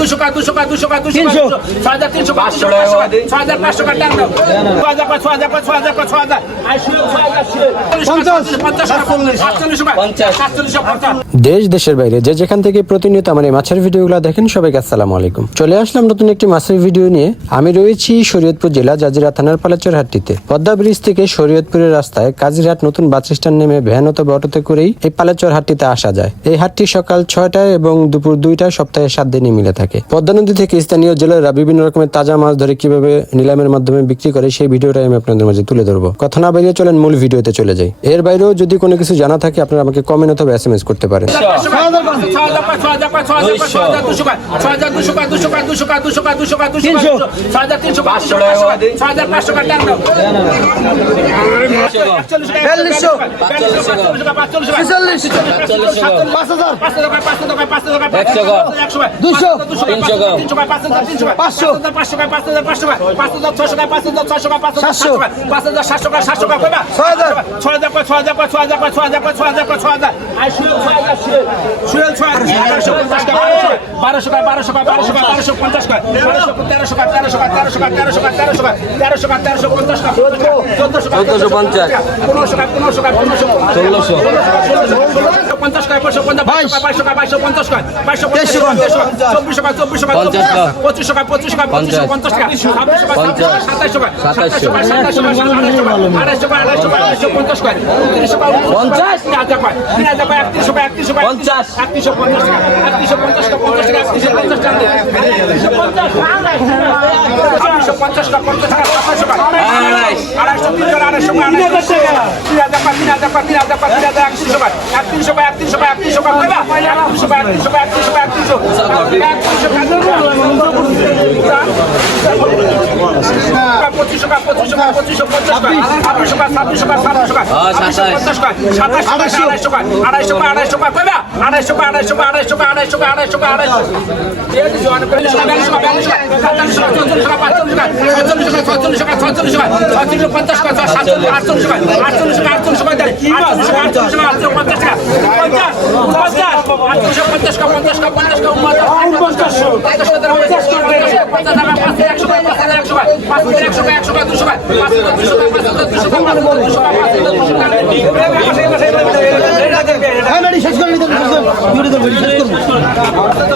দুশো টাকা দুশো টাকা দুশো টাকা দুশো তিনশো। ছয় হাজার তিনশো পাঁচশো ছয় হাজার পাঁচশো টাকা টাকা ছয় হাজার হাজার ছয় হাজার ছয় হাজার আশি ছয় হাজার পঞ্চাশ। পঞ্চাশ সাতচল্লিশ পঞ্চাশ। সাতচল্লিশ পঞ্চাশ দেশ, দেশের বাইরে। যে যেখান থেকে প্রতিনিয়ত আমার এই মাছের ভিডিওগুলো দেখেন, সবাইকে আসসালামু আলাইকুম। চলে আসলাম নতুন একটি মাছের ভিডিও নিয়ে। আমি রয়েছি শরীয়তপুর জেলা, জাজিরা থানার পালাচর হাটটিতে। পদ্মা ব্রিজ থেকে শরীয়তপুরের রাস্তায় কাজিরহাট নতুন বাস স্ট্যান্ড নেমে ভ্যান অথবা অটোতে করেই এই পালাচর হাটটিতে আসা যায়। এই হাটটি সকাল ছয়টায় এবং দুপুর দুইটায় সপ্তাহে সাত দিনই মিলে থাকে। পদ্মা নদী থেকে স্থানীয় জেলেরা বিভিন্ন রকমের তাজা মাছ ধরে কীভাবে নিলামের মাধ্যমে বিক্রি করে, সেই ভিডিওটাই আমি আপনাদের মাঝে তুলে ধরবো। কথা না বাইরে চলেন, মূল ভিডিওতে চলে যাই। এর বাইরেও যদি কোনো কিছু জানা থাকে, আপনারা আমাকে কমেন্ট অথবা এস করতে পারেন। বিয়াল্লিশশো ছেচল্লিশ পাঁচ হাজার দুশো পাঁচশো সাতশো ছয় হাজার ছয় হাজার ছয় হাজার ছয় হাজার ছয় হাজার ছয় হাজার ছয় হাজার ছয় হাজার সুরেল ছয় বারোশো পঞ্চাশ বারোশো বারোশো বারোশো বারোশো পঞ্চাশ বারোশো তেরোশো তেরোশো তেরোশো তেরোশো তেরোশো তেরোশো তেরোশো পঞ্চাশ চোদ্দশো পঞ্চাশ পনেরোশো পনেরোশো পনেরোশো ষোলোশো ষোলোশো পঞ্চাশ টাকা পনেরোশো পঞ্চাশ বাইশশো টাকা বাইশশো পঞ্চাশ টাকা বাইশশো টাকা। চব্বিশশো টাকা চব্বিশশো টাকা পঁচিশশো টাকা পঁচিশ টাকা পঁচিশশো পঞ্চাশ টাকা সাতাইশশো টাকা সাতাইশশো টাকা সাতাইশশো টাকা আড়াইশো টাকা আড়াইশো টাকা আড়াইশো পঞ্চাশ টাকা উনত্রিশশো টাকা পঞ্চাশ তিন হাজার টাকা তিন হাজার টাকা একত্রিশশো টাকা একত্রিশশো টাকা পঞ্চাশ একত্রিশশো পঞ্চাশ টাকা একত্রিশশো পঞ্চাশ টাকা পঞ্চাশ টাকা একত্রিশশো পঞ্চাশ টাকা একত্রিশশো পঞ্চাশ আড়াইশো পঞ্চাশ টাকা পঞ্চাশ টাকা সাতাইশশো টাকা আড়াইশো তিন হাজার আড়াইশো আড়াইশো তিন হাজার টাকা তিন হাজার টাকা তিন হাজার টাকা তিন হাজার একত্রিশশো টাকা একত্রিশশো টাকা একত্রিশশো টাকা একত্রিশশো টাকা একত্রিশশো টাকা একত্রিশশো টাকা একত্রিশশো টাকা একত্রিশশো পঁচিশশো টাকা পঁচিশশো টাকা পঁচিশশো পঞ্চাশ টাকা ছাব্বিশশো টাকা ছাব্বিশশো টাকা ছাব্বিশশো টাকা পঞ্চাশ টাকা সাতাশ আড়াইশো টাকা আড়াইশো টাকা আড়াইশো টাকা কইবা আড়াইশো টাকা আড়াইশো টাকা আড়াইশো টাকা আড়াইশো টাকা আড়াইশো টাকা আড়াইশো বিয়াল্লিশশো বিয়াল্লিশশো বিয়াল্লিশশো সাতচল্লিশশো চৌচল্লিশ টাকা পাঁচচল্লিশ টাকা ছয়চল্লিশ টাকা ছয়চল্লিশ টাকা ছয়চল্লিশ টাকা ছয়চল্লিশ পঞ্চাশ টাকা পাঁচ পাঁচ পাঁচ দুশো পাঁচ দুশো পাঁচ দুশো পাঁচ দুশো পাঁচ দুশো টাকা টাকা ছচল্লিশ টাকা ছচল্লিশ টাকা ছচল্লিশ টাকা ছচল্লিশ পঞ্চাশ টাকা সাতচল্লিশ আটচল্লিশ টাকা আটচল্লিশ টাকা আটচল্লিশ পঁয়তাল্লিশ আটচল্লিশ টাকা আটচল্লিশ টাকা আটচল্লিশ পঞ্চাশ টাকা পঞ্চাশ পঞ্চাশ আটচল্লিশ পঞ্চাশ টাকা পঞ্চাশ টাকা পঞ্চাশ টাকা পঞ্চাশ টাকা একশো টাকা একশো টাকা হ্যাঁ ম্যাডি শেষ করে নিতে তো ভিডিও শেষ করব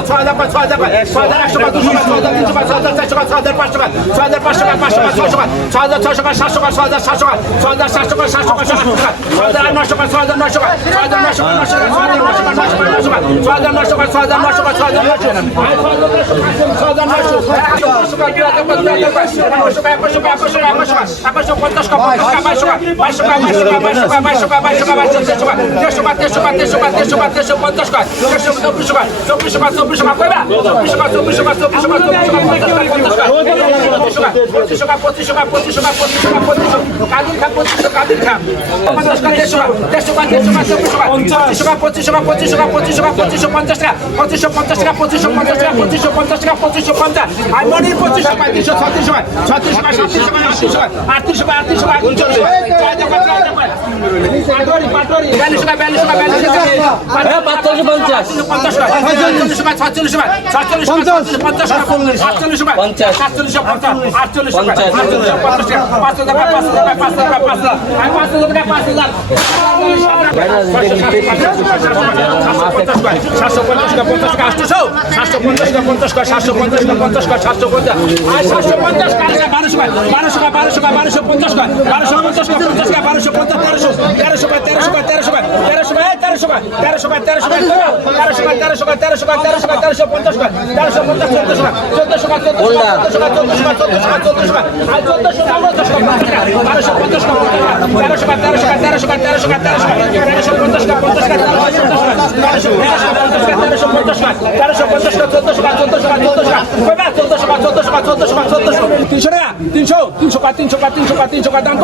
ছয় হাজার ছয় হাজার ছয় হাজার একশো পাঁচ ছয় হাজার তিনশো পাঁচ ছয় হাজার চারশো পাঁচ ছয় হাজার পাঁচশো পাঁচ ছয় হাজার পাঁচশো পাঁচ পাঁচশো পাঁচ ছয়শো ছয় হাজার ছয়শো পাঁচ সাতশো পাঁচ ছয় হাজার সাতশো ছয় হাজার সাতশো পাঁচ সাতশো পাঁচ সাতশো ছয় হাজার নশো পাঁচ ছয় হাজার নশো পাঁচ ছয় হাজার নশো পাঁচ নশো পাঁচ নশো পাঁচ বাইশশো বাইশশো বাইশশো বাইশশো বাইশশো বাইশশো বাইশশো দেড়শো দেড়শো দেড়শো দেড়শো দেড়শো দেড়শো পঞ্চাশ দেড়শো চব্বিশশো চব্বিশশো চব্বিশশো কইবা চব্বিশশো চব্বিশশো চব্বিশশো চব্বিশশো পঞ্চাশ পঁচিশশো পঁচিশশো পঁচিশশো পঁচিশশো পঁচিশশো কাদির খা পঁচিশশো কাদের খান। পঞ্চাশ টাকা দেড়শো টাকা দেড়শো টাকা দেড়শো টাকা চব্বিশ টাকা পঁচিশ টাকা পঁচিশ টাকা পঁচিশ টাকা পঁচিশশো পঞ্চাশ টাকা পঁচিশশো পঞ্চাশ টাকা পঁচিশশো পঞ্চাশ টাকা পঁচিশশো পঞ্চাশ টাকা পঁচিশশো পঞ্চাশ। আর মনির পঁচিশশো পঁয়ত্রিশশো ছত্রিশশো ছত্রিশশো সাতত্রিশশো আটত্রিশশো আটত্রিশশো আটত্রিশশো পঞ্চাশ। সাতশো পঞ্চাশ পঞ্চাশ আটশো সাতশো পঞ্চাশ পঞ্চাশ সাতশো পঞ্চাশ পঞ্চাশ সাতশো পঞ্চাশ আর সাতশো পঞ্চাশ বারোশো বারোশো বারোশো বারোশো পঞ্চাশ বারোশো পঞ্চাশ পঞ্চাশ বারোশো পঞ্চাশ তেরোশো তেরোশো তেরোশো তেরোশো তেরোশো তেরোশো তেরোশো তেরোশো তেরোশো তেরোশো তেরোশো তেরোশো তেরোশো পঞ্চাশ তেরোশো পঞ্চাশ চোদ্দশো চোদ্দশো চোদ্দশো চোদ্দশো চোদ্দশো চোদ্দশো আর চোদ্দশো চোদ্দশো বারোশো পঞ্চাশ তেরোশো তেরোশো তেরোশো তেরোশো তেরোশো তেরোশো পঞ্চাশ পঞ্চাশ তেরোশো তেরোশো পঞ্চাশ তেরোশো পঞ্চাশ চোদ্দশো চোদ্দশো চোদ্দশো চোদ্দশো চোদ্দশো চোদ্দশো তিনশো টাকা তিনশো তিনশো টাকা তিনশো পঞ্চাশ তিনশো পঞ্চাশ পঞ্চাশ তিনশো চারশো তিনশো টাকা তিনশো একশো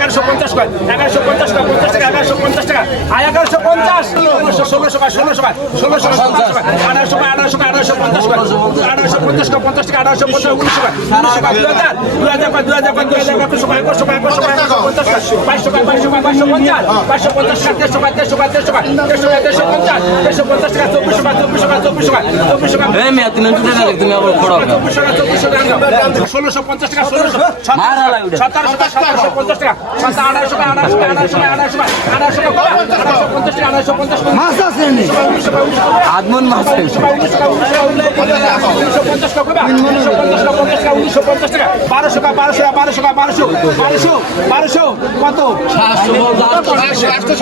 এগারোশো পঞ্চাশ টাকা এগারোশো পঞ্চাশ টাকা পঞ্চাশ টাকা এগারোশো পঞ্চাশ টাকা আর এগারোশো পঞ্চাশ। ষোলোশো ষোলোশো ষোলোশো ষোলোশো পঞ্চাশ আঠারোশো আঠারোশো আঠারোশো পঞ্চাশ আঠারোশো পঞ্চাশ পঞ্চাশ টাকা আঠারোশো পঞ্চাশ উনিশশো দু হাজার দু হাজার দু হাজার একশো একশো একশো একশো বাইশশো বাইশশো বাইশশো পঞ্চাশ হ্যাঁ। বাইশশো পঞ্চাশ সাতশো তেরোশো তেরোশো তেরোশো তেরোশো পঞ্চাশ তেরোশো পঞ্চাশ টাকা চব্বিশশো চব্বিশশো চব্বিশশো চব্বিশশো ষোলোশো পঞ্চাশ টাকা ষোলোশো সতেরোশো পঞ্চাশ টাকা আঠারোশো আঠারোশো আঠারোশো আঠারোশো আঠারোশো পঞ্চাশ মাছ আছে আদমন মাছ বারোশো বারোশো বারোশো বারোশো বারোশো বারোশো কত আটশো আটশো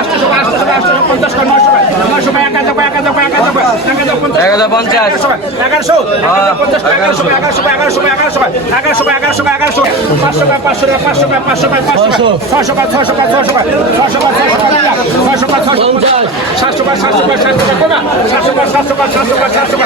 আটশো আটশো আটশো পঞ্চাশ নশো নশো এক এক হাজার পঞ্চাশ। এগারোশো পঞ্চাশ এগারোশো। এগারোশো এগারোশো এগারোশো এগারোশো এগারোশো এগারোশো পাঁচশো পাঁচশো পাঁচশো পাঁচশো পাঁচশো ছশো ছশো ছশো ছশো ছশো ছশো সাতশো সাতশো সাতশো সাতশো সাতশো সাতশো সাতশো